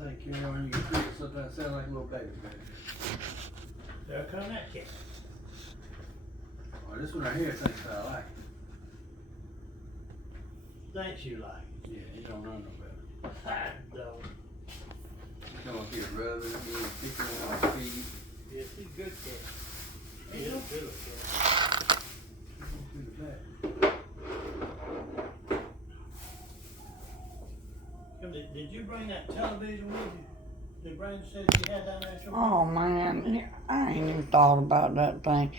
think you know when you get through it, sometimes sound like a little baby. There come that cat. Oh, this one right here thinks I like Thanks you like. it. Yeah, it don't run no better. I don't. Come up here, rubbing it, kicking it on his feet. Yes, he's a good cat. He's a good cat. Through the back. Did you bring that television with you? The brain said you had down there at your Oh man, I ain't even thought about that thing.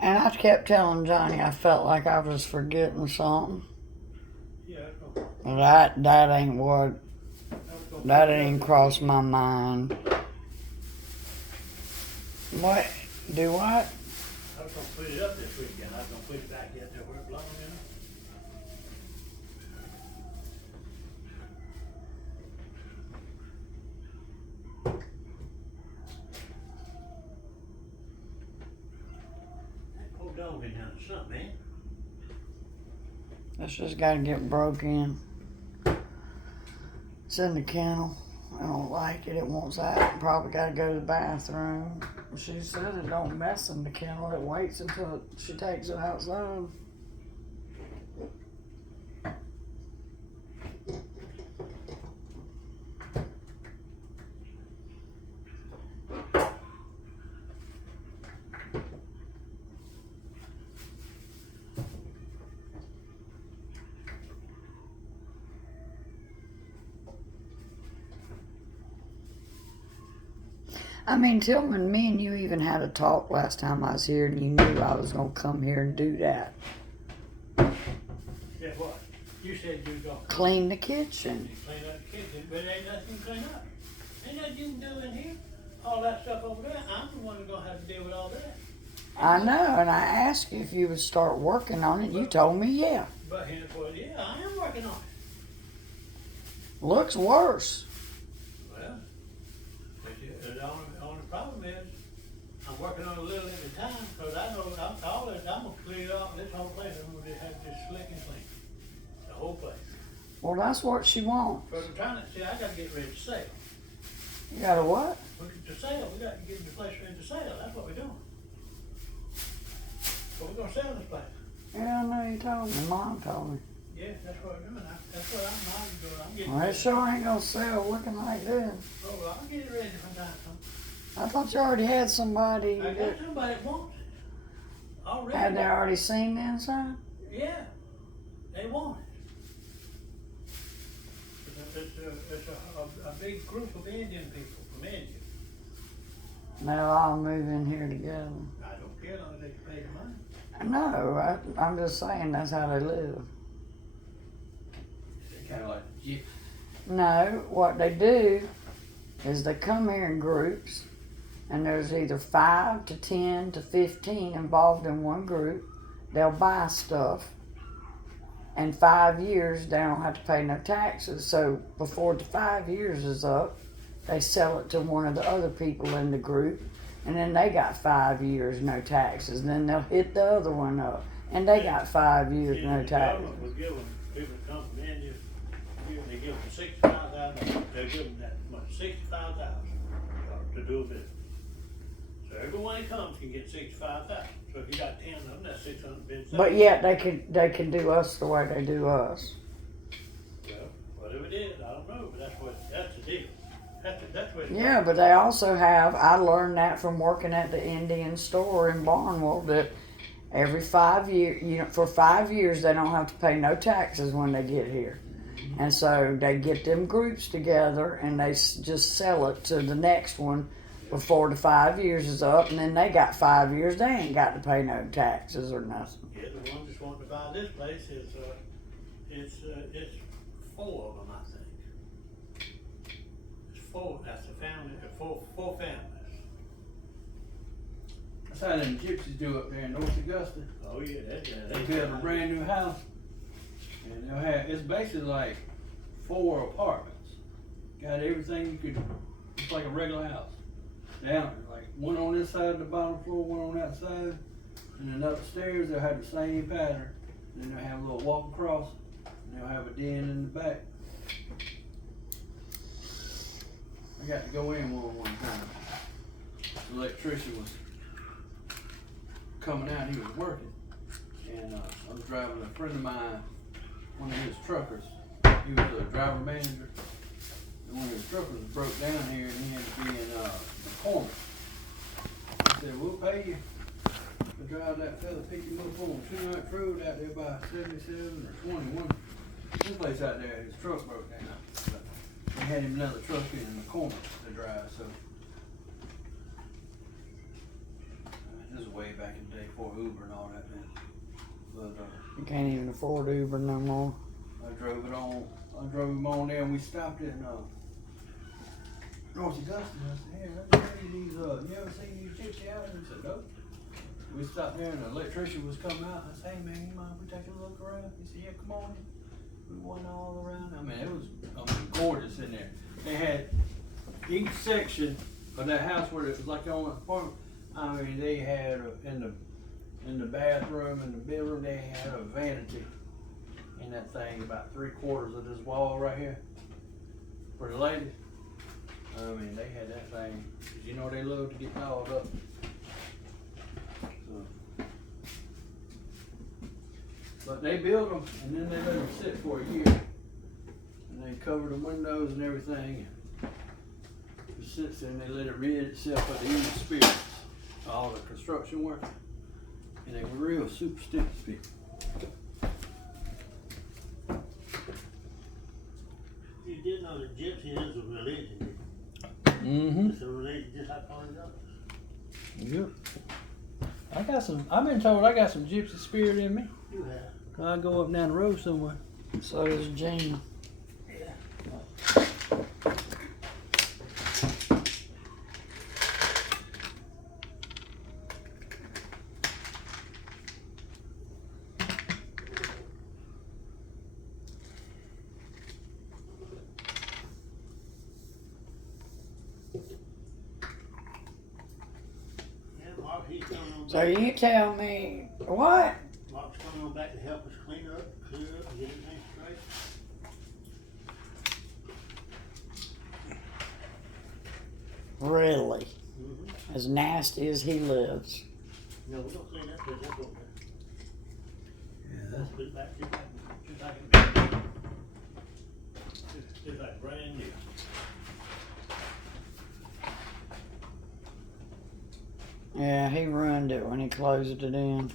And I kept telling Johnny I felt like I was forgetting something. Yeah, That ain't what, that ain't crossed my mind. What? Do what? I was gonna put it up this weekend. I was gonna put it back yet there where it belongs, you know? That poor dog been down to something, man. It's just gotta get broke in. It's in the kennel. I don't like it. It wants out. Probably gotta go to the bathroom. She said it don't mess in the kennel. It waits until she takes it outside. I mean, Tillman, me and you even had a talk last time I was here, and you knew I was gonna come here and do that. Yeah, what? You said you was gonna Clean the kitchen. clean up the kitchen, but ain't nothing to clean up. Ain't nothing you can do in here. All that stuff over there, I'm the one that's gonna have to deal with all that. I know, and I asked you if you would start working on it. You told me, yeah. But here's what, yeah, I am working on it. Looks worse. Well, but the only problem is, I'm working on it a little at a time, because I know I'm gonna clear out this whole place. I'm gonna just have this slick and clean. The whole place. Well, that's what she wants. But I'm trying to, see, I gotta get ready to sell. You got a what? To sell, we got to get the place ready to sell. That's what we're doing. But we're gonna sell this place. Yeah, I know you told me. Mom told me. Yeah, that's what we're doing. That's what I'm doing. I'm getting Well, it ready. sure ain't gonna sell looking like this. Oh, well, I'll get it ready from time to time. I thought you already had somebody. I got somebody that wants it. Already. Had they already seen the inside? Yeah, they want it. It's a big group of Indian people from India. They'll all move in here together. I don't care long as they can pay the money. No, I'm just saying that's how they live. They're kind of like gypsies. No, what they do is they come here in groups, and there's either 5 to 10 to 15 involved in one group. They'll buy stuff. In 5 years, they don't have to pay no taxes. So before the 5 years is up, they sell it to one of the other people in the group, and then they got 5 years no taxes. And then they'll hit the other one up, and they got 5 years no The taxes. government was giving people that come from India, they give them $65,000. They give them that much, $65,000 to do a business. So everyone that comes can get $65,000. So if you got 10 of them, that's $600,000. But yet they can do us the way they do us. Well, whatever it is, I don't know, but that's the deal. That's what. Yeah, but they also have, I learned that from working at the Indian store in Barnwell, that every 5 years, for 5 years, they don't have to pay no taxes when they get here. And so they get them groups together and they just sell it to the next one before the 5 years is up, and then they got 5 years, they ain't got to pay no taxes or nothing. Yeah, the one that's wanting to buy this place is, it's 4 of them, I think. It's 4, that's a family, four families. That's how them gypsies do up there in North Augusta. Oh, yeah, They build a brand new house, and they'll have, it's basically like 4 apartments. Got everything you could, it's like a regular house. Down, like one on this side of the bottom floor, one on that side, and then upstairs they'll have the same pattern. Then they'll have a little walk across, and they'll have a den in the back. got to go in one time. The electrician was coming out, he was working. And I was driving a friend of mine, one of his truckers. He was a driver manager. And one of his truckers broke down here and he had to be in McCormick. He said, we'll pay you to drive that fella, pick him up on 2 Road out there by 77 or 21. This place out there, his truck broke down. But they had him another truck in McCormick to drive, so. This is way back in the day before Uber and all that, man. But You can't even afford Uber no more. I drove him on there and we stopped in North Augusta. I said, hey, let me tell you these, you ever seen these gypsy houses? He said, nope. We stopped there and the electrician was coming out. I said, hey man, you mind if we take a look around? He said, yeah, come on in. We went all around. I mean, it was gorgeous in there. They had each section of that house where it was like on an apartment. I mean, they had in the bathroom and the bedroom, they had a vanity in that thing about 3/4 of this wall right here for the ladies. I mean, they had that thing. 'Cause you know they love to get dolled up. So. But they built them and then they let them sit for a year. And they covered the windows and everything. It sits there and they let it rid itself of the evil spirits. All the construction work. And they were real superstitious people. You did know that gypsy is a religion. Mm-hmm. It's a religion just like all the others. Yep. I've been told I got some gypsy spirit in me. You have. I'll go up and down the road somewhere. So does Gina. Yeah. Mark, he's coming on So back. you tell me, what? Mark's coming on back to help us clear up, and get everything straight. Really? Mm-hmm. As nasty as he lives. No, we're gonna clean up this up over Yeah, there. Put it back, just like brand new. Yeah, he ruined it when he closed it in.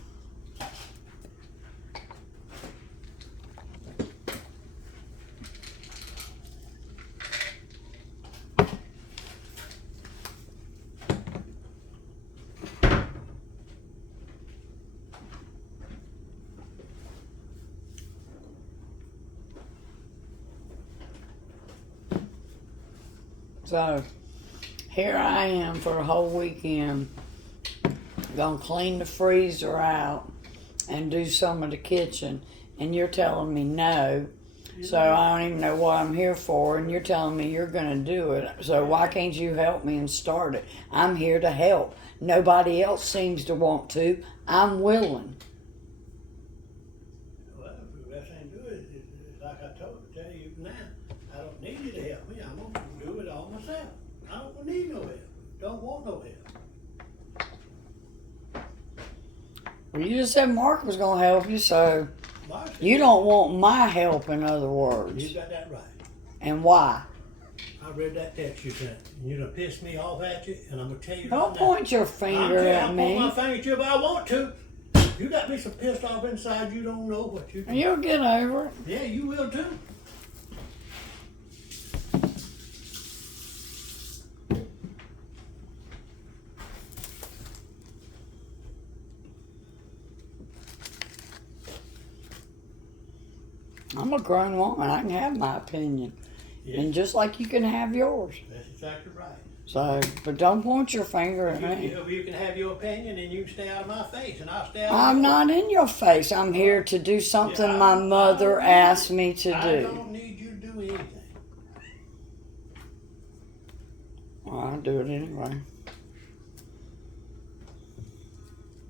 So, here I am for a whole weekend, gonna clean the freezer out and do some of the kitchen, and you're telling me no. So I don't even know what I'm here for, and you're telling me you're gonna do it. So why can't you help me and start it? I'm here to help. Nobody else seems to want to. I'm willing. Well, the best thing to do is like I tell you now, I don't need you to help me, I'm gonna do it all myself. I don't need no help, don't want no help. Well, you just said Mark was gonna help you, so Mark, you don't want my help, in other words. you got that right. And why? I read that text you sent, and you done pissed me off at you, and I'm gonna tell you Don't right now. point your finger at I'll point me. my finger at you if I want to. You got me so pissed off inside you don't know what you do. You'll get over it. Yeah, you will too. I'm a grown woman. I can have my opinion. Yeah, And just like you can have yours. that's exactly right. So, but don't point your finger at me. You can have your opinion and you can stay out of my face and I'll stay out of I'm yours. not in your face. I'm here to do something Yeah, my mother I- asked me to I do. don't need you to do anything. Well, I'll do it anyway.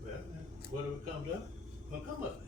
Well, whatever comes up, will come up.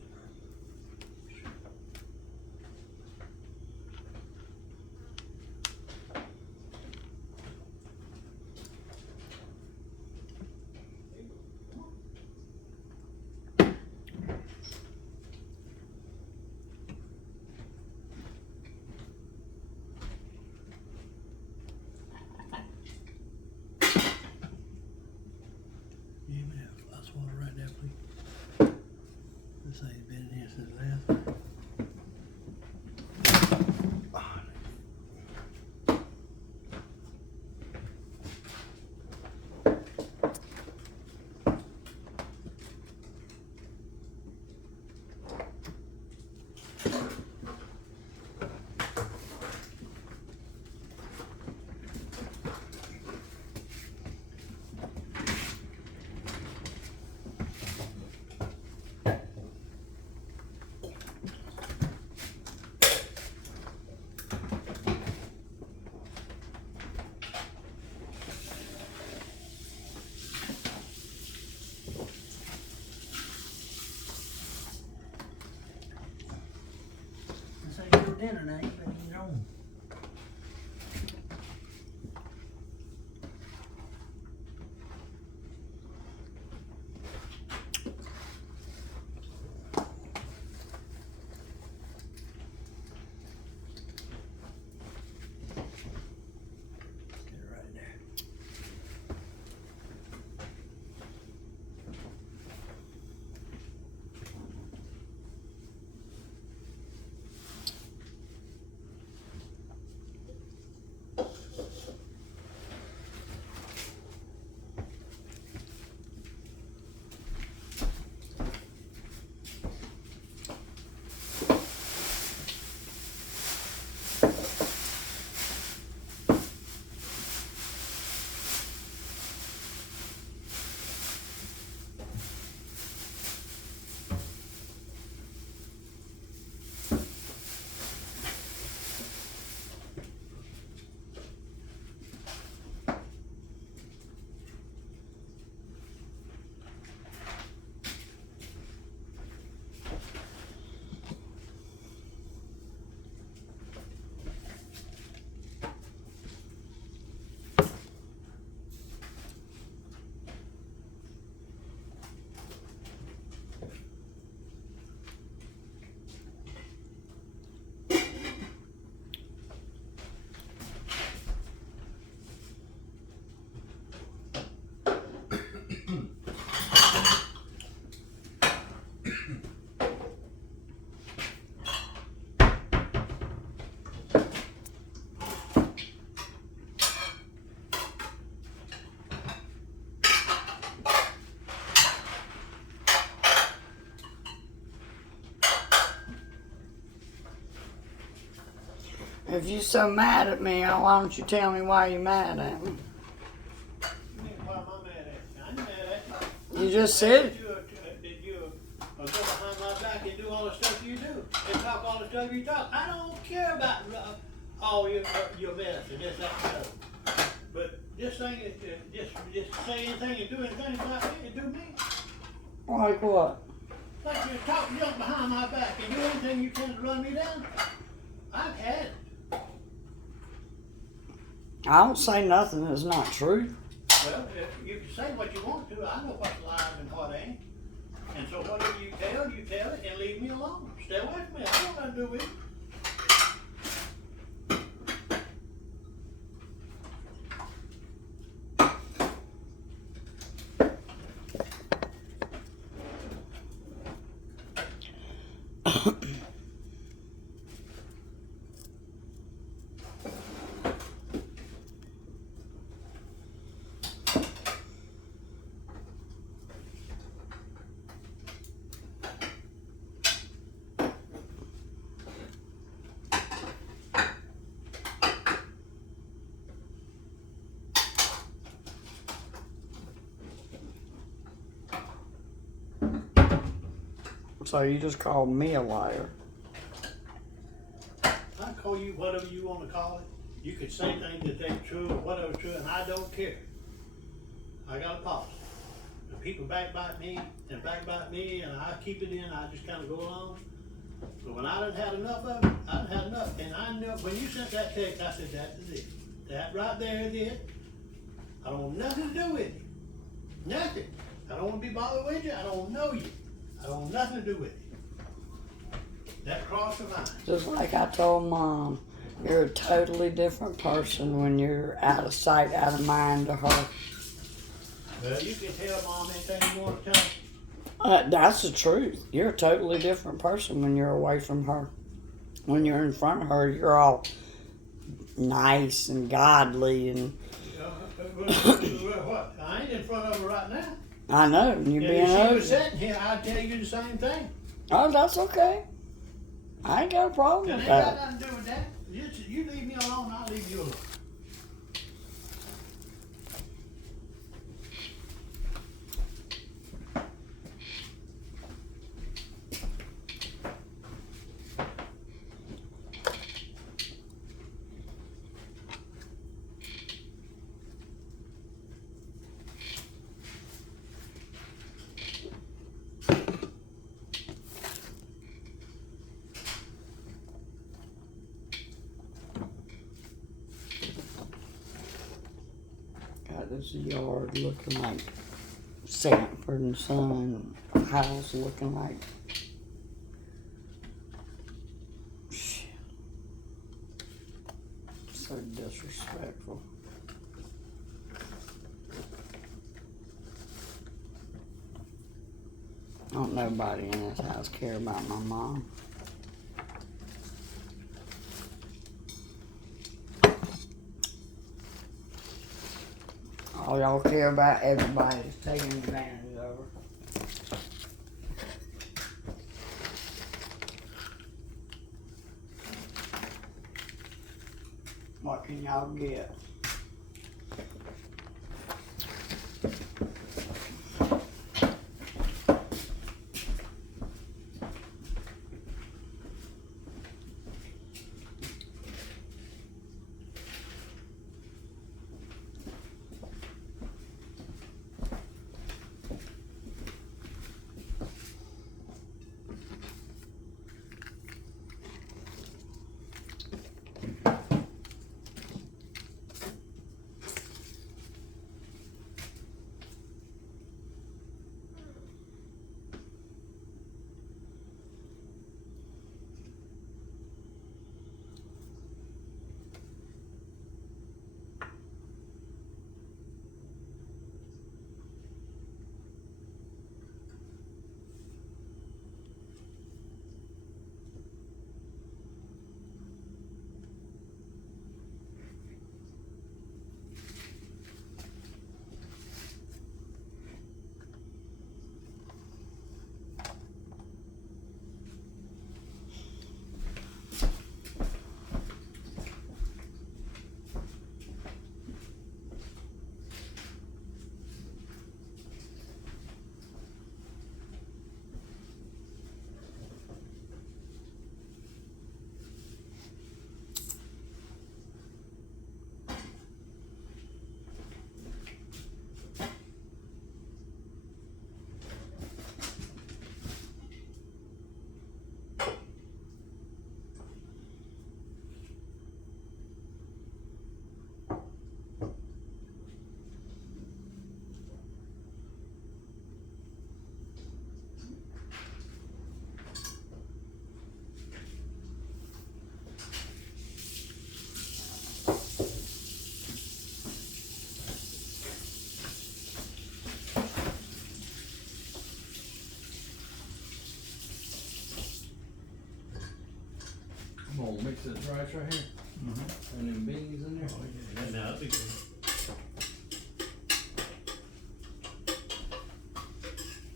If you so mad at me, why don't you tell me why you mad at me? Why am I mad at you? I ain't mad at you. You just said That you go behind my back and do all the stuff you do and talk all the stuff you talk. I don't care about all your mess and this, that, and the other. But this thing is just say anything and do anything about me and do me. like what? Like you talk junk behind my back and do anything you can to run me down. I've had it. I don't say nothing that's not true. Well, you can say what you want to. I know what's live and what ain't. And so whatever you tell it and leave me alone. Stay away from me. I don't want to do with it. So you just called me a liar. I call you whatever you want to call it. You could say things that ain't true or whatever's true, and I don't care. I got a policy. If people backbite me, and I keep it in, I just kind of go along. But when I done had enough of it, I done had enough. And I know, when you sent that text, I said, that is it. That right there is it. I don't want nothing to do with you. Nothing. I don't want to be bothered with you. I don't know you. I don't want nothing to do with you. That crossed the line. Just like I told Mom, you're a totally different person when you're out of sight, out of mind to her. Well, you can tell Mom anything you want to tell her. That's the truth. You're a totally different person when you're away from her. When you're in front of her, you're all nice and godly and. What? I ain't in front of her right now. I know, and you're being If she was ugly. sitting here, I'd tell you the same thing. Oh, that's okay. I ain't got a problem It with ain't got that. nothing to do with that. You leave me alone, I'll leave you alone. Got this yard looking like Sanford and Son, house looking like shit. So disrespectful. Don't nobody in this house care about my mom. All y'all care about everybody is taking advantage of her. What can y'all get? this rice right here, and them beans in there. Now, that'd be good.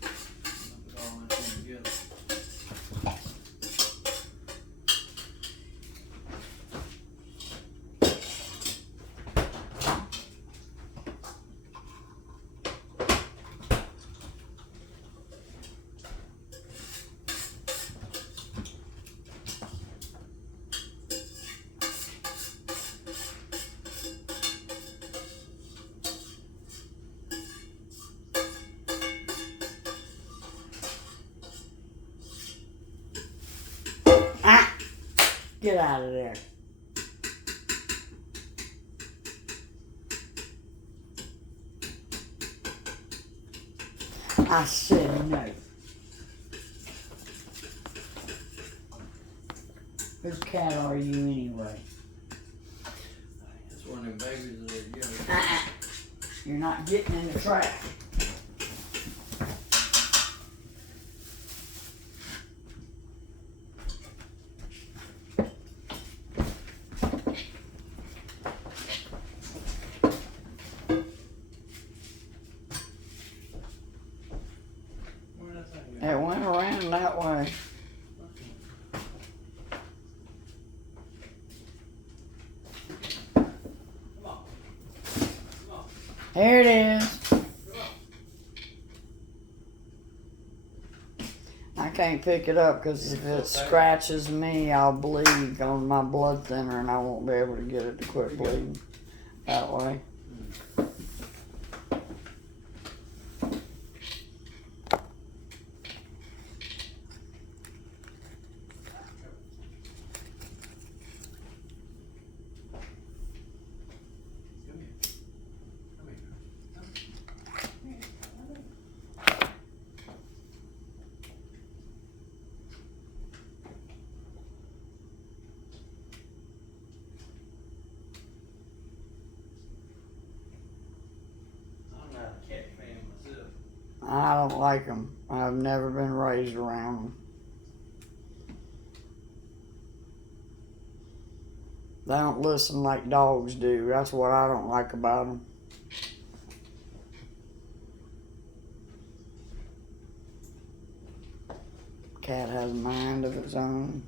Put all that thing together. Get out of there. I said no. Whose cat are you anyway? That's one of them babies that are yellow. You're not getting in the trash. Where that thing go? It went around that way. Come on. Come on. Here it is. Come on. I can't pick it up because if it scratches me, I'll bleed on my blood thinner and I won't be able to get it to quit bleeding that way. Come here. Come here. I'm not a cat fan myself. I don't like them. I've never been raised around them. They don't listen like dogs do. That's what I don't like about them. Cat has a mind of its own.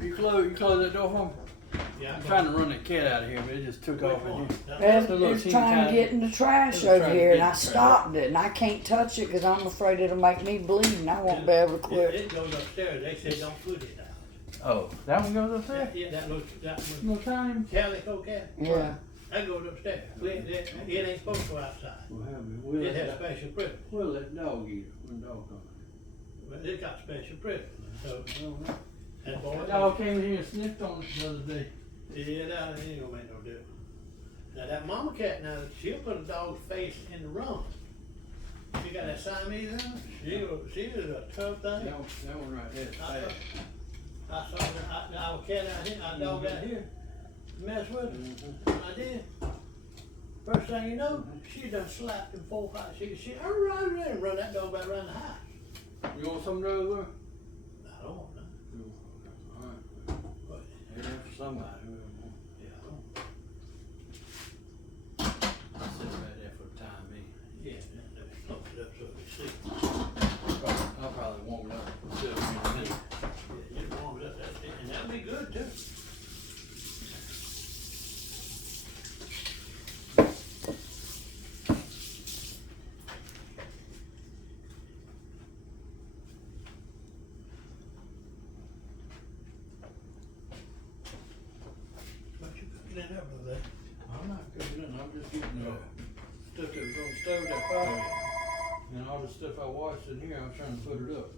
You close that door for me? Yeah, I'm trying to run that cat out of here, but it just took off in here. It's, a little it's teeny trying to tiny- get in the trash it's over trying to here, get and in I the trash. stopped it, and I can't touch it because I'm afraid it'll make me bleed, and I won't be able to It, quit. it goes upstairs, they said don't put it out. Oh, that one goes up there? Yeah, that Little tiny. calico cat, Yeah. that goes upstairs. It ain't supposed to go outside. We'll It has let special privilege, that dog eat it when the dog comes. but it got special privilege, so I don't know. that boy. That dog came in here and sniffed on it the other day. Yeah, that ain't gonna make no difference. Now that mama cat now, she'll put a dog's face in the run. She got that Siamese in her, she is a tough thing. That one right there is I fast. saw our cat out here, our dog out here, mess with her. I did. First thing you know, she done slapped him 4 or 5. She run and run that dog back around the house. You want some of those there? I don't want none. Alright. But, They're there for somebody. yeah, I don't. I'll sit right there for the time being. Yeah, let me close it up so we see. I'll probably warm it up. Sit over here in a minute. Yeah, just warm it up, that's it. And that'll be good too. What you cooking in there, brother? I'm not cooking it, I'm just getting the stuff that was on the stove, that fire. And all the stuff I washed in here, I'm trying to put it up.